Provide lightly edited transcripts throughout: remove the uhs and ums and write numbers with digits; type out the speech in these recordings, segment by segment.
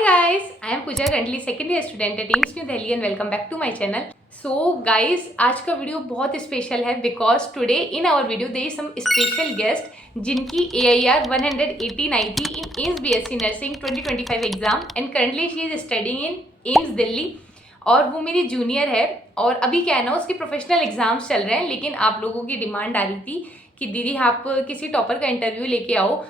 Hi guys, I am Pooja, currently second year student at AIIMS New Delhi and welcome back to my channel. So guys, आज का video बहुत special है because today in our video there is some special guest जिनकी AIR 118 आई थी in AIIMS BSc Nursing 2025 exam and currently she is studying in AIIMS Delhi और वो मेरी junior है। और अभी क्या है ना, उसके प्रोफेशनल एग्जाम्स चल रहे हैं, लेकिन आप लोगों की डिमांड आ रही थी कि दीदी आप किसी टॉपर का इंटरव्यू लेके आओ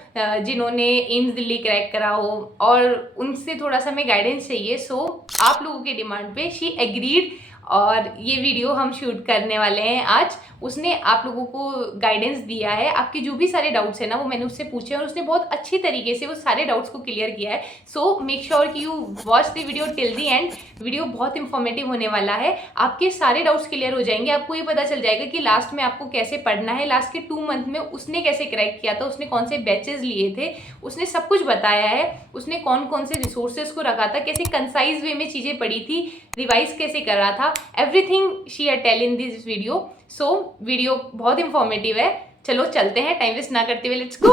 जिन्होंने एम्स दिल्ली क्रैक करा हो और उनसे थोड़ा सा हमें गाइडेंस चाहिए। सो आप लोगों की डिमांड पे शी एग्रीड और ये वीडियो हम शूट करने वाले हैं आज। उसने आप लोगों को गाइडेंस दिया है, आपके जो भी सारे डाउट्स हैं ना वो मैंने उससे पूछे और उसने बहुत अच्छी तरीके से वो सारे डाउट्स को क्लियर किया है। सो मेक श्योर कि you watch the video till the and. Video बहुत इंफॉर्मेटिव होने वाला है, आपके सारे डाउट्स क्लियर हो जाएंगे। आपको ये पता चल जाएगा कि लास्ट में आपको कैसे पढ़ना है, लास्ट के 2 मंथ में उसने कैसे क्रैक किया था, उसने कौन से बैचेस लिए थे, उसने सब कुछ बताया है, उसने कौन कौन से रिसोर्सेज को रखा था, कैसे कंसाइज वे में चीज़ें पढ़ी थी, रिवाइज कैसे कर रहा था, everything she are tell in this video. So video बहुत इंफॉर्मेटिव है। चलो चलते हैं, टाइम वेस्ट ना करते हुए let's go.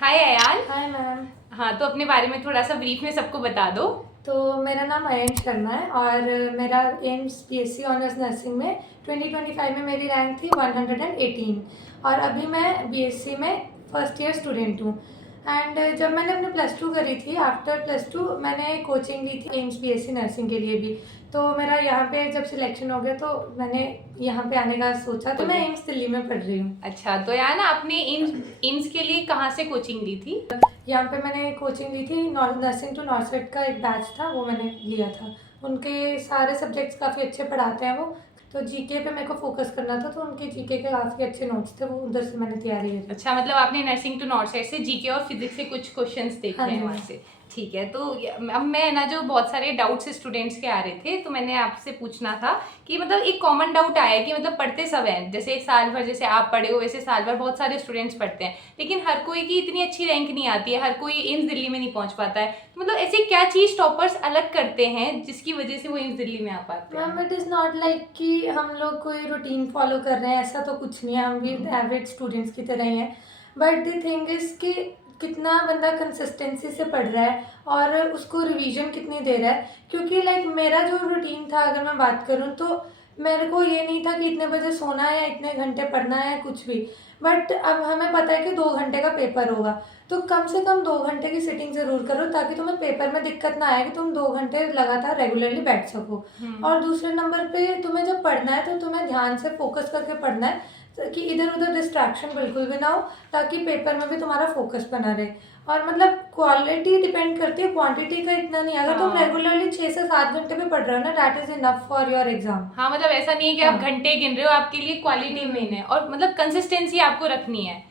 Hi Ayaan. Hi ma'am. हाँ, तो अपने बारे में थोड़ा सा ब्रीफ में सबको बता दो। तो मेरा नाम अयन शर्मा है और मेरा एम्स बीएससी ऑनर्स नर्सिंग में 2025 में मेरी रैंक थी 118 और अभी मैं बीएससी में फर्स्ट ईयर स्टूडेंट हूँ। एंड जब मैंने अपने +2 करी थी, आफ्टर +2 मैंने कोचिंग ली थी एम्स बीएससी नर्सिंग के लिए भी। तो मेरा यहाँ पे जब सिलेक्शन हो गया तो मैंने यहाँ पे आने का सोचा, तो मैं एम्स दिल्ली में पढ़ रही हूँ। अच्छा, तो यार ना आपने एम्स के लिए कहाँ से कोचिंग ली थी? यहाँ पे मैंने कोचिंग ली थी, नर्सिंग टू नॉर्सेट का एक बैच था, वो मैंने लिया था। उनके सारे सब्जेक्ट्स काफ़ी अच्छे पढ़ाते हैं वो, तो जीके पे मेरे को फोकस करना था, तो उनके जीके के काफ़ी अच्छे नोट्स थे, वो उधर से मैंने तैयारी की। अच्छा, मतलब आपने नर्सिंग टू नॉर्सेट से जीके और फिजिक्स से कुछ क्वेश्चंस देखे हैं वहाँ से। ठीक है, तो अब मैं ना जो बहुत सारे डाउट्स स्टूडेंट्स के आ रहे थे, तो मैंने आपसे पूछना था कि मतलब एक कॉमन डाउट आया कि मतलब पढ़ते सब हैं, जैसे एक साल भर जैसे आप पढ़े हो वैसे साल भर बहुत सारे स्टूडेंट्स पढ़ते हैं, लेकिन हर कोई की इतनी अच्छी रैंक नहीं आती है, हर कोई एम्स दिल्ली में नहीं पहुंच पाता है। तो मतलब ऐसी क्या चीज़ टॉपर्स अलग करते हैं जिसकी वजह से वो एम्स दिल्ली में आ पाते हैं? Ma'am, it is not like कि हम लोग कोई रूटीन फॉलो कर रहे हैं, ऐसा तो कुछ नहीं है, हम भी एवरेज स्टूडेंट्स की तरह ही हैं। बट द थिंग इज़ कि कितना बंदा कंसिस्टेंसी से पढ़ रहा है और उसको रिवीजन कितनी दे रहा है। क्योंकि लाइक मेरा जो रूटीन था, अगर मैं बात करूँ तो मेरे को ये नहीं था कि इतने बजे सोना है या इतने घंटे पढ़ना है, कुछ भी। बट अब हमें पता है कि 2 घंटे का पेपर होगा, तो कम से कम 2 घंटे की सिटिंग ज़रूर करो, ताकि तुम्हें पेपर में दिक्कत ना आए, कि तुम 2 घंटे लगातार रेगुलरली बैठ सको। और दूसरे नंबर पे तुम्हें जब पढ़ना है तो तुम्हें ध्यान से फोकस करके पढ़ना है, कि इधर उधर डिस्ट्रैक्शन बिल्कुल भी ना हो, ताकि पेपर में भी तुम्हारा फोकस बना रहे। और मतलब क्वालिटी डिपेंड करती है, क्वांटिटी का इतना नहीं। अगर तुम रेगुलरली 6 से 7 घंटे भी पढ़ रहे हो ना, that is enough for your exam. हाँ, मतलब ऐसा नहीं है कि आप घंटे गिन रहे हो, आपके लिए क्वालिटी मेन है और मतलब कंसिस्टेंसी आपको रखनी है,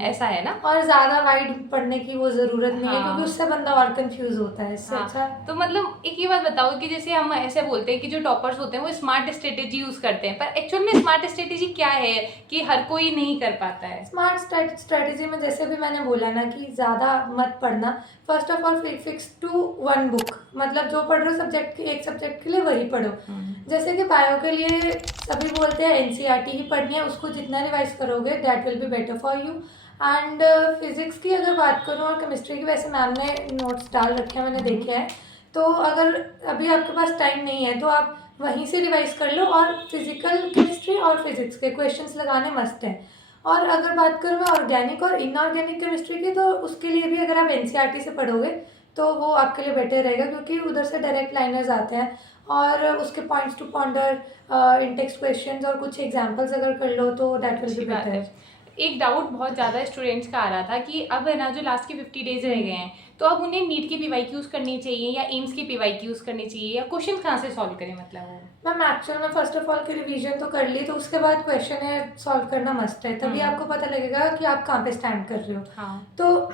ऐसा है ना। और ज्यादा वाइड पढ़ने की वो जरूरत नहीं है, हाँ। क्योंकि उससे बंदा और कंफ्यूज होता है। इससे अच्छा तो मतलब एक ये बात बताओ कि जैसे हम ऐसे बोलते हैं कि जो टॉपर्स होते हैं वो स्मार्ट स्ट्रेटेजी यूज करते हैं, पर एक्चुअल में स्मार्ट स्ट्रेटेजी क्या है कि हर कोई नहीं कर पाता है? स्मार्ट स्ट्रेटेजी में जैसे भी मैंने बोला ना कि ज़्यादा मत पढ़ना। First of all fix to 1 book, मतलब जो पढ़ रहे हो सब्जेक्ट के, एक सब्जेक्ट के लिए वही पढ़ो। जैसे कि बायो के लिए सभी बोलते हैं एनसीईआरटी ही पढ़नी है, उसको जितना रिवाइज करोगे that will be better for you. And physics की अगर बात करूँ और केमिस्ट्री की, वैसे मैम ने नोट्स डाल रखे हैं, मैंने देखे हैं। तो अगर अभी आपके पास टाइम नहीं है तो आप वहीं से रिवाइज कर लो, और फिजिकल केमिस्ट्री और फिजिक्स के क्वेश्चंस लगाने मस्ट हैं। और अगर बात करूँ मैं ऑर्गेनिक और इनऑर्गेनिक केमिस्ट्री की, तो उसके लिए भी अगर आप एनसीईआरटी से पढ़ोगे तो वो आपके लिए बेटर रहेगा, क्योंकि उधर से डायरेक्ट लाइनर्स आते हैं और उसके points to ponder, in text questions और कुछ एग्जांपल्स अगर कर लो तो दैट विल बी बेटर। एक डाउट बहुत ज़्यादा स्टूडेंट्स का आ रहा था कि अब है ना जो लास्ट के 50 डेज रह गए हैं, तो अब उन्हें नीट की पीवाईक्यूज करनी चाहिए या एम्स की पीवाईक्यूज करनी चाहिए, या क्वेश्चन कहाँ से सॉल्व करें? मतलब मैम एक्चुअल में फर्स्ट ऑफ ऑल की रिवीजन तो कर ली, तो उसके बाद क्वेश्चन है सॉल्व करना मस्ट है, तभी आपको पता लगेगा कि आप कहाँ पे स्टैंड कर रहे हो। हाँ। तो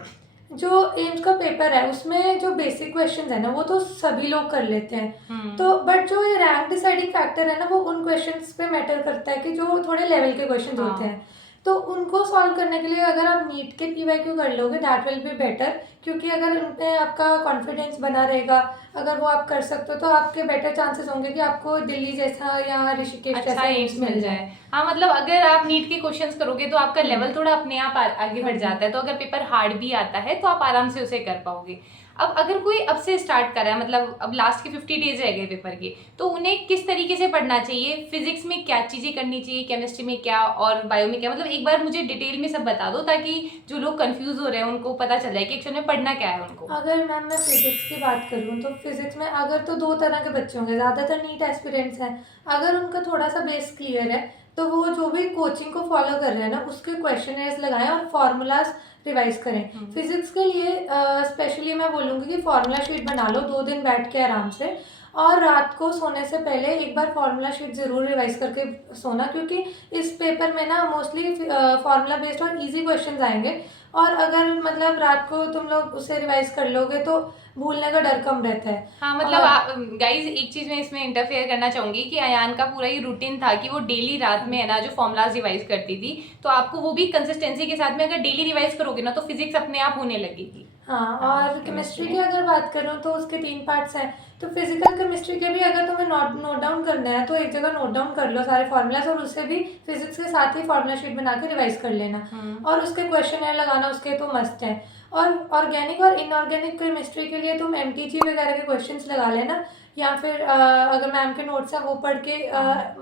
जो एम्स का पेपर है उसमें जो बेसिक क्वेश्चंस है ना, वो तो सभी लोग कर लेते हैं। तो बट जो ये रैंक डिसाइडिंग फैक्टर है ना, वो उन क्वेश्चंस पे मैटर करता है कि जो थोड़े लेवल के क्वेश्चंस होते हैं, तो उनको सॉल्व करने के लिए अगर आप नीट के पीवाईक्यू कर लोगे दैट विल बी बेटर, क्योंकि अगर उन पे आपका कॉन्फिडेंस बना रहेगा, अगर वो आप कर सकते हो, तो आपके बेटर चांसेस होंगे कि आपको दिल्ली जैसा या ऋषिकेश जैसा एम्स मिल जाए। हाँ, मतलब अगर आप नीट के क्वेश्चंस करोगे तो आपका लेवल थोड़ा अपने आप आगे बढ़ जाता है, तो अगर पेपर हार्ड भी आता है तो आप आराम से उसे कर पाओगे। अब अगर कोई अब से स्टार्ट कर रहा है, मतलब अब लास्ट के 50 डेज रह गए पेपर के, तो उन्हें किस तरीके से पढ़ना चाहिए, फिजिक्स में क्या चीज़ें करनी चाहिए, केमिस्ट्री में क्या और बायो में क्या, मतलब एक बार मुझे डिटेल में सब बता दो ताकि जो लोग कंफ्यूज हो रहे हैं उनको पता चल जाए कि एक्चुअली में पढ़ना क्या है उनको। अगर मैम मैं फिजिक्स की बात करूँ तो फिजिक्स में अगर तो दो तरह के बच्चे होंगे, ज़्यादातर नीट एस्पिरेंट्स हैं। अगर उनका थोड़ा सा बेस क्लियर है तो वो जो भी कोचिंग को फॉलो कर रहे हैं ना उसके क्वेश्चनर्स लगाएं और फार्मूलाज रिवाइज करें। फिजिक्स के लिए स्पेशली मैं बोलूँगी कि फार्मूला शीट बना लो 2 दिन बैठ के आराम से, और रात को सोने से पहले एक बार फार्मूला शीट ज़रूर रिवाइज करके सोना, क्योंकि इस पेपर में ना मोस्टली फार्मूला बेस्ड और इजी क्वेश्चंस आएंगे। और अगर मतलब रात को तुम लोग उसे रिवाइज कर लोगे तो भूलने का डर कम रहता है। हाँ, मतलब गाइज एक चीज मैं इसमें इंटरफेयर करना चाहूंगी कि अयान का पूरा ही रूटीन था कि वो डेली रात में है ना जो फॉर्मुलाज रिवाइज करती थी, तो आपको वो भी कंसिस्टेंसी के साथ में अगर डेली रिवाइज करोगे ना तो फिजिक्स अपने आप होने लगेगी। हाँ, और केमिस्ट्री में की अगर बात करूँ तो उसके 3 पार्ट्स हैं। तो फिजिकल केमिस्ट्री के भी अगर तुम्हें नोट डाउन करना है तो एक जगह नोट डाउन कर लो सारे फार्मूलाज, और उससे भी फिजिक्स के साथ ही फार्मूला शीट बना के रिवाइज कर लेना। और उसके क्वेश्चन लगाना उसके तो मस्ट है। और ऑर्गेनिक और इनऑर्गेनिक केमिस्ट्री के लिए तुम एमटीजी वगैरह के क्वेश्चंस लगा लेना, या फिर अगर मैम के नोट्स हैं वो पढ़ के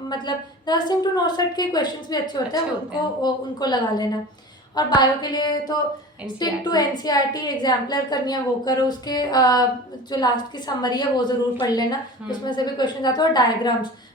मतलब नर्सिंग टू नॉर्सेट के क्वेश्चंस भी अच्छे होते हैं, उनको लगा लेना। और बायो के लिए तो स्टिक टू एनसीईआरटी, एग्जाम्पलर करनी है वो करो, उसके जो लास्ट की समरी है वो जरूर पढ़ लेना, उसमें से भी क्वेश्चन आते हैं। और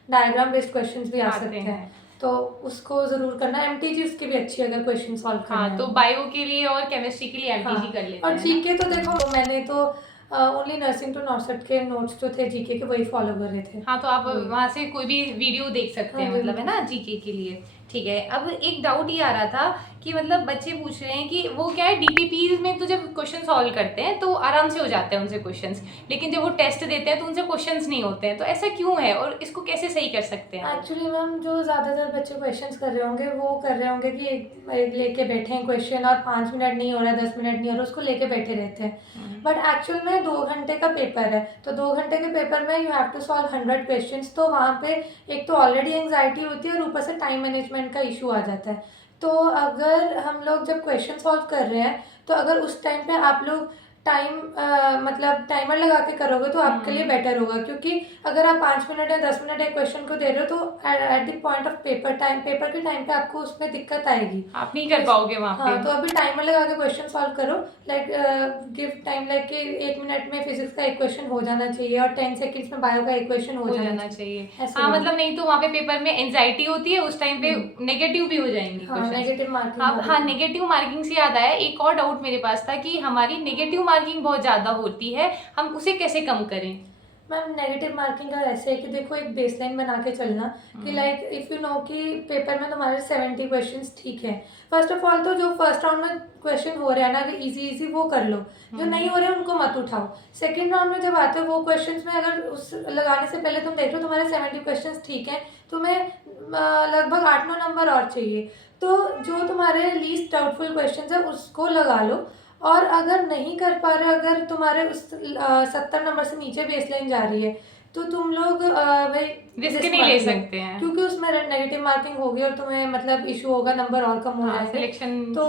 डायग्राम बेस्ड क्वेश्चंस भी आ सकते हैं, तो उसको जरूर करना। एमटीजी उसकी भी अच्छी है अगर क्वेश्चन सॉल्व करना है। तो बायो के लिए और केमिस्ट्री के लिए एमटीजी कर लेते हैं। और जीके तो देखो मैंने तो ओनली नर्सिंग टू नॉर्सेट के नोट्स जो थे जीके के वही फॉलो कर रहे थे। हाँ, तो आप वहाँ से कोई भी वीडियो देख सकते हैं, मतलब है ना जीके के लिए। ठीक है, अब एक डाउट ये आ रहा था कि मतलब बच्चे पूछ रहे हैं कि वो क्या है, डीपीपी में तो जब क्वेश्चन सॉल्व करते हैं तो आराम से हो जाते हैं उनसे क्वेश्चंस, लेकिन जब वो टेस्ट देते हैं तो उनसे क्वेश्चंस नहीं होते हैं, तो ऐसा क्यों है और इसको कैसे सही कर सकते हैं? एक्चुअली मैम जो ज़्यादातर बच्चे क्वेश्चंस कर रहे होंगे वो कर रहे होंगे कि एक लेके बैठे हैं क्वेश्चन और 5 मिनट नहीं हो रहा, 10 मिनट नहीं हो रहा, उसको लेके बैठे रहते हैं। बट एक्चुअल में 2 घंटे का पेपर है, तो 2 घंटे के पेपर में you have to solve 100 questions. तो वहाँ पे एक तो ऑलरेडी एंग्जाइटी होती है और ऊपर से टाइम मैनेजमेंट का इशू आ जाता है। तो अगर हम लोग जब क्वेश्चन सॉल्व कर रहे हैं तो अगर उस टाइम पे आप लोग टाइम मतलब टाइमर लगा के करोगे तो आपके लिए बेटर होगा, क्योंकि अगर आप 5 मिनट या 10 मिनट एक क्वेश्चन को दे रहे हो तो at the point of paper के टाइम पे आपको उसमें दिक्कत आएगी, आप नहीं कर पाओगे वहाँ पे। हाँ, तो अभी टाइमर लगा के क्वेश्चन सॉल्व करो। लाइक गिव टाइम, लाइक कि 1 मिनट में फिजिक्स का एक क्वेश्चन हो जाना चाहिए और 10 सेकंड्स में बायो का एक क्वेश्चन हो जाना चाहिए। हाँ, मतलब नहीं तो वहाँ पे पेपर में एंजाइटी होती है, उस टाइम पे नेगेटिव भी हो जाएंगी। हाँ, नेगेटिव मार्किंग। हाँ, नेगेटिव मार्किंग से याद आया, एक और डाउट मेरे पास था कि हमारी नेगेटिव मार्किंग बहुत ज़्यादा होती है, हम उसे कैसे कम करें? मैम नेगेटिव मार्किंग का ऐसे है कि देखो एक बेसलाइन बना के चलना कि लाइक इफ़ यू नो कि पेपर में तुम्हारे 70 क्वेश्चंस ठीक है, फर्स्ट ऑफ ऑल तो जो फर्स्ट राउंड में क्वेश्चन हो रहे हैं ना अगर इजी वो कर लो, जो नहीं हो रहे हैं उनको मत उठाओ। सेकंड राउंड में जब आते हो वो क्वेश्चंस में अगर उस लगाने से पहले तुम देख लो तुम्हारे 70 क्वेश्चंस ठीक है, तुम्हें लगभग 8-9 नंबर और चाहिए, तो जो तुम्हारे लीस्ट डाउटफुल क्वेश्चंस है उसको लगा लो। और अगर नहीं कर पा रहे, अगर तुम्हारे उस 70 नंबर से नीचे बेसलाइन जा रही है तो तुम लोग भाई रिस्क नहीं ले सकते हैं, क्योंकि उसमें नेगेटिव मार्किंग होगी और तुम्हें मतलब इशू होगा, नंबर और कम हो जाएंगे। सिलेक्शन तो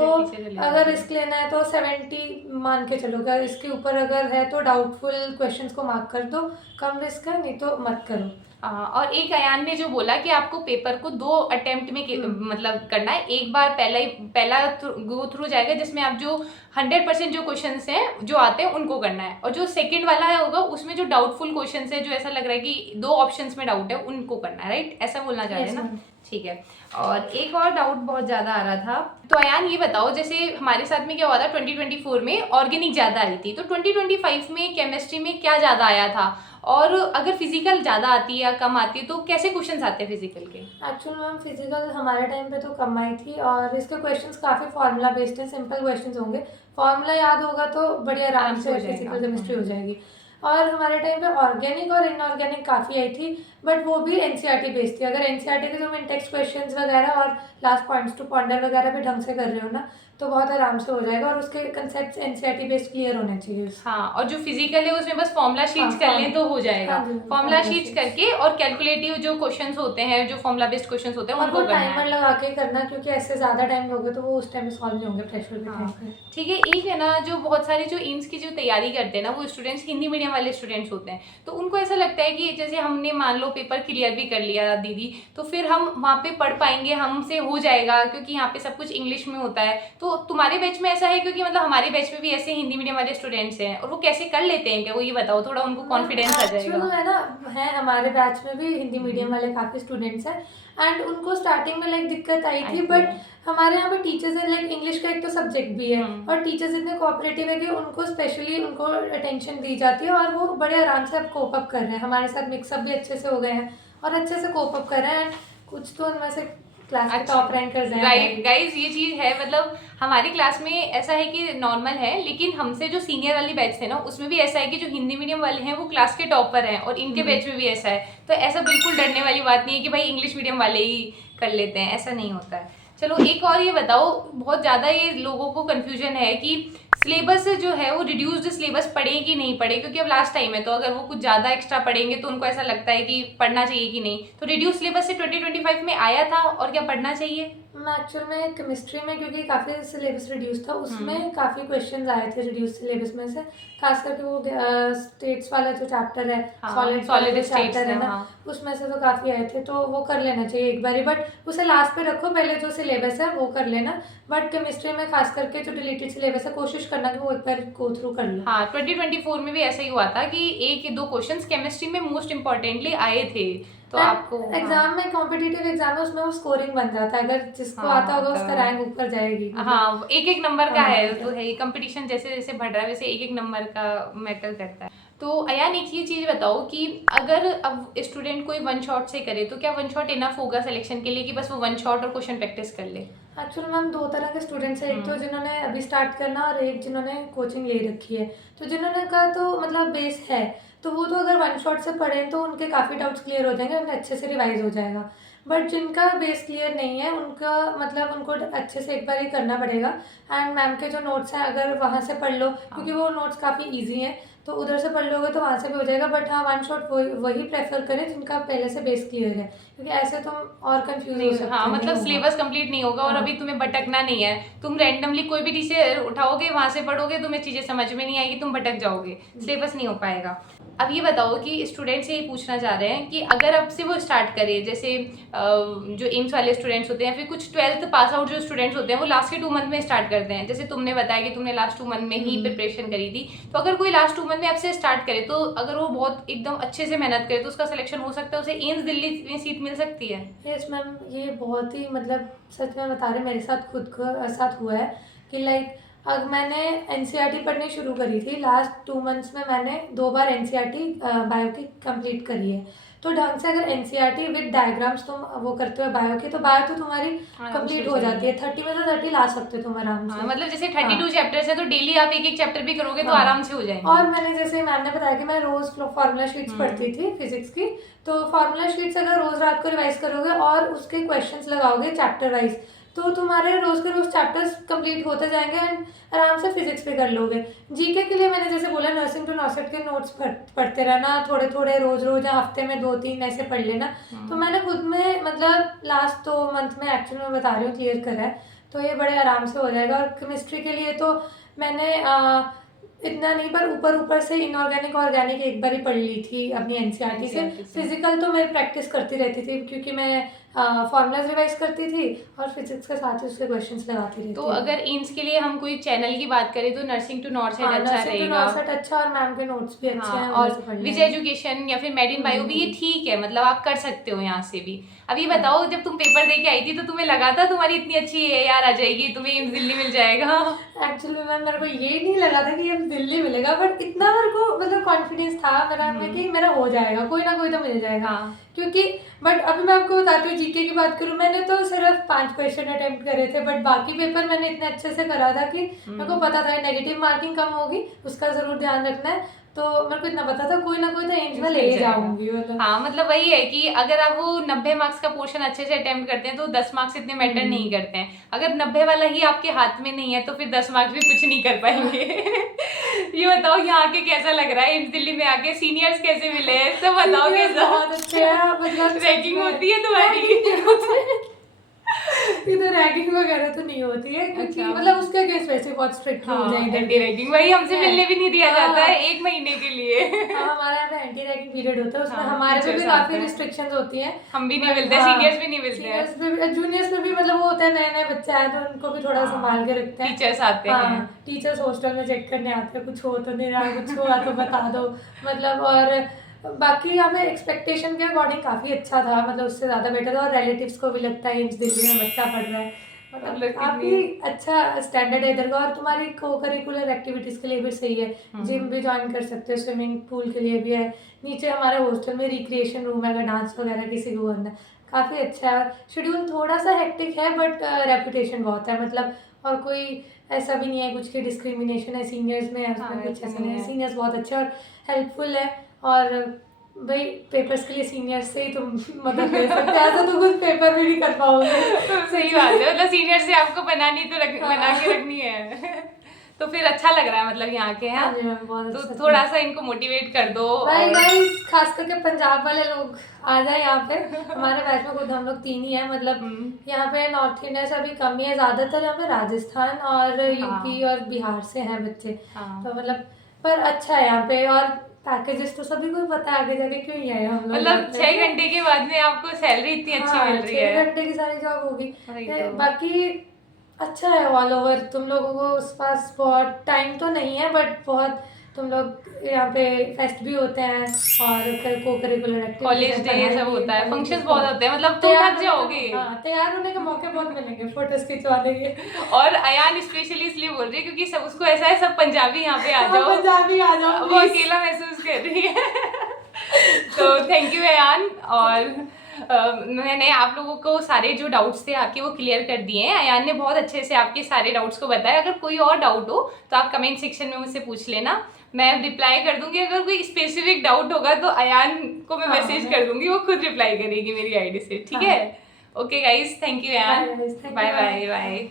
अगर रिस्क लेना है तो 70 मान के चलो, अगर इसके ऊपर अगर है तो डाउटफुल क्वेश्चंस को मार्क कर दो, कम रिस्क है, नहीं तो मत करो। और एक अयान ने जो बोला कि आपको पेपर को 2 अटेम्प्ट में मतलब करना है, एक बार पहला गो थ्रू जाएगा जिसमें आप जो 100% जो क्वेश्चंस हैं जो आते हैं उनको करना है, और जो सेकंड वाला है होगा उसमें जो डाउटफुल क्वेश्चंस है जो ऐसा लग रहा है कि 2 ऑप्शंस में डाउट है उनको करना है, राइट? ऐसा बोलना चाह रहे हैं ना? ठीक है। और एक और डाउट बहुत ज़्यादा आ रहा था, तो अयान ये बताओ जैसे हमारे साथ में क्या हुआ था 2024 में ऑर्गेनिक ज़्यादा आई थी, तो 2025 में केमिस्ट्री में क्या ज़्यादा आया था, और अगर फिजिकल ज़्यादा आती है या कम आती है तो कैसे क्वेश्चंस आते हैं फिजिकल के? एक्चुअली मैम फिजिकल हमारे टाइम पे तो कम आई थी और इसके क्वेश्चंस काफ़ी फार्मूला बेस्ड हैं, सिंपल क्वेश्चंस होंगे, फार्मूला याद होगा तो बड़ी आराम से फिजिकल केमिस्ट्री हो जाएगी। और हमारे टाइम पे ऑर्गेनिक और इनऑर्गेनिक काफ़ी आई थी, बट वो भी एनसीईआरटी बेस्ड थी। अगर एनसीईआरटी के तुम इन टेक्स्ट क्वेश्चंस वगैरह और लास्ट पॉइंट्स टू पॉन्डर वगैरह भी ढंग से कर रहे हो ना तो बहुत आराम से हो जाएगा और उसके कंसेप्ट एनसीईआरटी बेस्ड क्लियर होने चाहिए। हाँ, और जो फिजिकल है उसमें बस फॉर्मूला शीट्स हाँ, कर लें तो हो जाएगा। हाँ जी, फॉर्मूला फॉर्मूला शीट्स शीट्स। करके और कैलकुलेटिव जो क्वेश्चंस होते हैं, जो फॉर्मूला बेस्ड क्वेश्चंस होते हैं, और उनको वो करना टाइमर है। लगा के करना, क्योंकि ऐसे ज़्यादा टाइम लोगे तो वो उस टाइम में सॉल्व नहीं होंगे प्रेशर के टाइम हाँ पे। ठीक है। एक है ना, जो बहुत सारे जो एम्स की जो तैयारी करते हैं ना, वो स्टूडेंट्स हिंदी मीडियम वाले स्टूडेंट्स होते हैं, तो उनको ऐसा लगता है कि जैसे हमने मान लो पेपर क्लियर भी कर लिया दीदी, तो फिर हम वहाँ पे पढ़ पाएंगे, हमसे हो जाएगा, क्योंकि यहाँ पे सब कुछ इंग्लिश में होता है। तो तुम्हारे बैच में ऐसा है? क्योंकि मतलब हमारे बैच में भी ऐसे हिंदी मीडियम वाले स्टूडेंट्स हैं, और वो कैसे कर लेते हैं, क्या वो ये बताओ थोड़ा, उनको कॉन्फिडेंस आ एक्चुअल जाएगा। है ना, है हमारे बैच में भी हिंदी मीडियम वाले काफ़ी स्टूडेंट्स हैं एंड उनको स्टार्टिंग में लाइक दिक्कत आई थी, बट हमारे यहाँ पे टीचर्स हैं, लाइक इंग्लिश का एक तो सब्जेक्ट भी है और टीचर्स इतने कोऑपरेटिव है कि उनको स्पेशली उनको अटेंशन दी जाती है और वो बड़े आराम से अब कोप अप कर रहे हैं, हमारे साथ मिक्सअप भी अच्छे से हो गए हैं और अच्छे से कोप अप कर रहे हैं। कुछ तो उनमें से क्लास के टॉप रैंकर्स हैं। राइट गाइज, ये चीज है, मतलब हमारी क्लास में ऐसा है कि नॉर्मल है, लेकिन हमसे जो सीनियर वाली बैच थे ना, उसमें भी ऐसा है कि जो हिंदी मीडियम वाले हैं वो क्लास के टॉपर हैं, और इनके बैच में भी ऐसा है। तो ऐसा बिल्कुल डरने वाली बात नहीं है कि भाई इंग्लिश मीडियम वाले ही कर लेते हैं, ऐसा नहीं होता है। चलो एक और ये बताओ, बहुत ज़्यादा ये लोगों को कन्फ्यूजन है कि सिलेबस जो है वो रिड्यूस्ड सिलेबस पढ़े कि नहीं पढ़े, क्योंकि अब लास्ट टाइम है, तो अगर वो कुछ ज़्यादा एक्स्ट्रा पढ़ेंगे तो उनको ऐसा लगता है कि पढ़ना चाहिए कि नहीं। तो रिड्यूस सिलेबस से 2025 में आया था, और क्या पढ़ना चाहिए? एक्चुअल में केमिस्ट्री में क्योंकि काफ़ी सिलेबस रिड्यूस था, उसमें काफ़ी क्वेश्चंस आए थे रिड्यूस सिलेबस में से, खास करके वो स्टेट्स वाला जो चैप्टर है, सॉलिड चैप्टर है ना, उसमें से तो काफ़ी आए थे, तो वो कर लेना चाहिए एक बारी, बट उसे लास्ट पे रखो, पहले जो सिलेबस है वो कर लेना। बट केमिस्ट्री में खास करके जो डिलीटेड सिलेबस है कोशिश करना कि वो एक बार गो थ्रू कर लो। हाँ, 2024 में भी ऐसा ही हुआ था कि एक या दो क्वेश्चंस केमिस्ट्री में मोस्ट इम्पोर्टेंटली आए थे, तो आपको एग्जाम में कॉम्पिटिटिव एग्जाम है, उसमें वो स्कोरिंग बन जाता है, अगर जिसको आता होगा उसका रैंक ऊपर जाएगी। हाँ, एक एक नंबर का है, हाँ, तो है कंपटीशन जैसे जैसे बढ़ रहा है वैसे एक एक नंबर का मैटर करता है। तो अयान एक ये चीज़ बताओ कि अगर अब स्टूडेंट कोई वन शॉट से करे, तो क्या वन शॉट इनफ होगा सिलेक्शन के लिए, कि बस वो वन शॉट और क्वेश्चन प्रैक्टिस कर ले? एक्चुअली मैम दो तरह के स्टूडेंट्स हैं, एक तो जिन्होंने अभी स्टार्ट करना और एक जिन्होंने कोचिंग ले रखी है। तो जिन्होंने का तो मतलब बेस है, तो वो तो अगर वन शॉट से पढ़ें तो उनके काफ़ी डाउट्स क्लियर हो जाएंगे, उन्हें अच्छे से रिवाइज हो जाएगा। बट जिनका बेस क्लियर नहीं है उनका मतलब उनको अच्छे से एक बार ही करना पड़ेगा एंड मैम के जो नोट्स हैं अगर वहाँ से पढ़ लो, क्योंकि वो नोट्स काफ़ी ईजी हैं, तो उधर से पढ़ लोगे तो वहाँ से भी हो जाएगा। बट हाँ, वन शॉट वही प्रेफर करें जिनका पहले से बेस क्लियर है, क्योंकि ऐसे तुम और कंफ्यूज हो सकते हाँ, हैं। मतलब सिलेबस कंप्लीट नहीं होगा और अभी तुम्हें भटकना नहीं है, तुम रैंडमली कोई भी चीज़ें उठाओगे वहां से पढ़ोगे, तुम्हें चीज़ें समझ में नहीं आएगी, तुम भटक जाओगे, सिलेबस नहीं हो पाएगा। अब ये बताओ कि स्टूडेंट से ये पूछना चाह रहे हैं कि अगर अब से वो स्टार्ट करे, जैसे जो एम्स वाले स्टूडेंट्स होते हैं, फिर कुछ 12th पास आउट जो स्टूडेंट्स होते हैं वो लास्ट के 2 मंथ में स्टार्ट करते हैं, जैसे तुमने बताया कि तुमने लास्ट 2 मंथ में ही प्रिपरेशन करी थी, तो अगर कोई लास्ट 2 मंथ में आपसे स्टार्ट करे, तो अगर वो बहुत एकदम अच्छे से मेहनत करे तो उसका सिलेक्शन हो सकता है, उसे एम्स दिल्ली में सीट मिल सकती है? यस मैम, ये बहुत ही मतलब सच में बता रहे, मेरे साथ खुद को साथ हुआ है कि लाइक अब मैंने एनसीईआरटी पढ़नी शुरू करी थी, लास्ट 2 मंथ्स में मैंने 2 बार एनसीईआरटी बायो की कंप्लीट करी है। तो ढंग से अगर एनसीईआरटी विद डायग्राम्स तुम वो करते हो बायो की, तो बायो तो तुम्हारी कंप्लीट हो जाती है, 30 में तो 30 ला सकते हो तुम आराम से। मतलब जैसे 32 चैप्टर्स है, तो डेली आप एक एक चैप्टर भी करोगे तो आराम से हो जाएंगे। और मैंने जैसे मैम ने बताया कि मैं रोज फार्मूला शीट्स पढ़ती थी फिजिक्स की, तो फार्मूला शीट्स अगर रोज रात को रिवाइज करोगे और उसके क्वेश्चंस लगाओगे चैप्टर वाइज, तो तुम्हारे रोज के रोज चैप्टर्स कंप्लीट होते जाएंगे एंड आराम से फिजिक्स पे कर लोगे। जीके के लिए मैंने जैसे बोला, नर्सिंग टू नॉसेट के नोट्स पढ़ते रहना, थोड़े थोड़े रोज रोज या हफ्ते में 2-3 ऐसे पढ़ लेना। तो मैंने खुद में मतलब लास्ट 2 मंथ में एक्चुअली मैं बता रही हूँ क्लियर करा है, तो ये बड़े आराम से हो जाएगा। और केमिस्ट्री के लिए तो मैंने इतना नहीं, पर ऊपर ऊपर से इनऑर्गेनिक ऑर्गेनिक एक बार ही पढ़ ली थी अपनी एनसीईआरटी से। फिजिकल तो मैं प्रैक्टिस करती रहती थी, क्योंकि मैं फॉर्मूलाज रिवाइज करती थी और फिजिक्स के साथ ही उसके क्वेश्चंस लगाती रहती थी। तो अगर एम्स के लिए हम कोई चैनल की बात करें तो नर्सिंग टू नॉर्सेट अच्छा रहेगा। नर्सिंग टू अच्छा, और मैम के नोट्स भी अच्छे हैं, और विजय एजुकेशन या फिर मेड इन बायो भी ये ठीक है, मतलब आप कर सकते हो यहाँ से भी। अब ये बताओ, जब तुम पेपर दे के आई थी तो तुम्हें लगा था तुम्हारी इतनी अच्छी AAR आ जाएगी, तुम्हें एम्स दिल्ली मिल जाएगा? एक्चुअली मैम मेरे को ये नहीं लगा था कि एम्स दिल्ली मिलेगा, बट इतना मेरे को मतलब कॉन्फिडेंस था मेरा में कि मेरा हो जाएगा, कोई ना कोई तो मिल जाएगा। क्योंकि बट अभी मैं आपको बताती हूँ, जीके की बात करूँ, मैंने तो सिर्फ 5 क्वेश्चन अटेम्प्ट करे थे, बट बाकी पेपर मैंने इतने अच्छे से करा था कि मेरे को पता था नेगेटिव मार्किंग कम होगी, उसका ज़रूर ध्यान रखना है। तो मेरे को इतना पता था कोई ना कोई तो एम्स में ले जाऊंगी मतलब। हाँ मतलब वही है कि अगर आप वो 90 मार्क्स का पोर्शन अच्छे से अटेम्प्ट करते हैं तो 10 मार्क्स इतने मैटर नहीं करते हैं। अगर 90 वाला ही आपके हाथ में नहीं है तो फिर 10 मार्क्स भी कुछ नहीं कर पाएंगे। ये बताओ यहाँ आके कैसा लग रहा है एम्स दिल्ली में आके, सीनियर्स कैसे मिले तो बताओ कैसा। बहुत अच्छे है मतलब रैगिंग होती है तुम्हारी? इधर रैगिंग वगैरह तो नहीं होती है क्योंकि अच्छा। मतलब उसके अगेंस्ट वैसे बहुत स्ट्रिक्ट रूल है इधर एंटी रैगिंग वही हमसे है। मिलने भी नहीं दिया जाता है हाँ। 1 महीने के लिए। हाँ, हमारे यहाँ पे एंटी रैगिंग पीरियड होता है, उसमें हाँ, हमारे पे भी teachers आते काफी हैं। रिस्ट्रिक्शंस होती हैं। हम भी नहीं But मिलते, हाँ, सीनियर्स भी नहीं मिलते हैं। सीनियर्स पे भी, जूनियर्स पे भी मतलब वो होते हैं, नए नए बच्चे आए तो उनको भी थोड़ा संभाल के रखते हैं। टीचर्स आते हाँ, हैं। टीचर्स हॉस्टल में चेक करने आते हैं, कुछ हो तो नहीं रहा, कुछ हुआ तो बता दो मतलब। और बाकी हमें एक्सपेक्टेशन के अकॉर्डिंग काफ़ी अच्छा था, मतलब उससे ज़्यादा बेटर था। और रिलेटिव्स को भी लगता है एम्स दिल्ली में बच्चा पढ़ रहा है, मतलब मतलब काफ़ी अच्छा स्टैंडर्ड है इधर का। और तुम्हारी को करिकुलर एक्टिविटीज़ के लिए भी सही है, जिम भी ज्वाइन कर सकते हो, स्विमिंग पूल के लिए भी है। नीचे हमारे हॉस्टल में रिक्रिएशन रूम है, अगर डांस वगैरह किसी को करना है, काफ़ी अच्छा है। और शेड्यूल थोड़ा सा हेक्टिक है बट रेपुटेशन बहुत है मतलब। और कोई ऐसा भी नहीं है कुछ की डिस्क्रिमिनेशन है सीनियर्स में, उसमें कुछ ऐसा नहीं है। सीनियर्स बहुत अच्छे और हेल्पफुल है। और भाई पेपर्स के लिए सीनियर्स से ही तुम मदद ले सकते हो, ऐसा तो कुछ पेपर भी नहीं कर पाओगे। सही बात है, मतलब सीनियर से आपको बनानी तो बना के रखनी है। तो फिर अच्छा लग रहा है मतलब यहाँ के हैं। हाँ जी मैम, बहुत तो अच्छा थोड़ा सा इनको मोटिवेट कर दो। भाई और गाइस, खास करके पंजाब वाले लोग आ जाए यहाँ पे। हमारे बैच में खुद हम लोग 3 ही हैं मतलब। यहाँ पे नॉर्थ इंडिया से अभी कम ही है, ज्यादातर यहाँ पे राजस्थान और यूपी और बिहार से हैं बच्चे। हाँ। तो मतलब पर अच्छा है यहाँ पे। और पैकेजेस तो सभी को पता है, आगे जाके क्यों ही आए हम लोग यहाँ मतलब पे। 6 घंटे के बाद में आपको सैलरी इतनी अच्छी हाँ, मिल रही 6 है। घंटे की सारी जॉब होगी। वही तो। बाकी अच्छा है ऑल ओवर। तुम लोगों को उस पास बहुत टाइम तो नहीं है बट बहुत तुम लोग यहाँ पे फेस्ट भी होते हैं और को करिकुलर एक्टिविटीज कॉलेज है, डे पढ़ाई सब भी है, होता है, कॉलेज फंक्शंस भी बहुत होते हैं, मतलब तुम थक जाओगे। हाँ, तैयार होने के मौके बहुत मिलेंगे फोटोज खिंचवाने के। और अयान स्पेशली इसलिए बोल रही है क्योंकि सब उसको ऐसा है सब पंजाबी यहाँ पे आ हाँ, जाओ, पंजाबी आ जाओ वो please। अकेला महसूस कर रही है। तो थैंक यू अयान। और मैंने आप लोगों को सारे जो डाउट्स थे आपके वो क्लियर कर दिए हैं। अयान ने बहुत अच्छे से आपके सारे डाउट्स को बताया। अगर कोई और डाउट हो तो आप कमेंट सेक्शन में मुझसे पूछ लेना, मैं रिप्लाई कर दूंगी। अगर कोई स्पेसिफिक डाउट होगा तो अयान को मैं मैसेज कर दूंगी, वो खुद रिप्लाई करेगी मेरी आईडी से, ठीक है। Okay guys, thank you Ayaan, bye bye bye.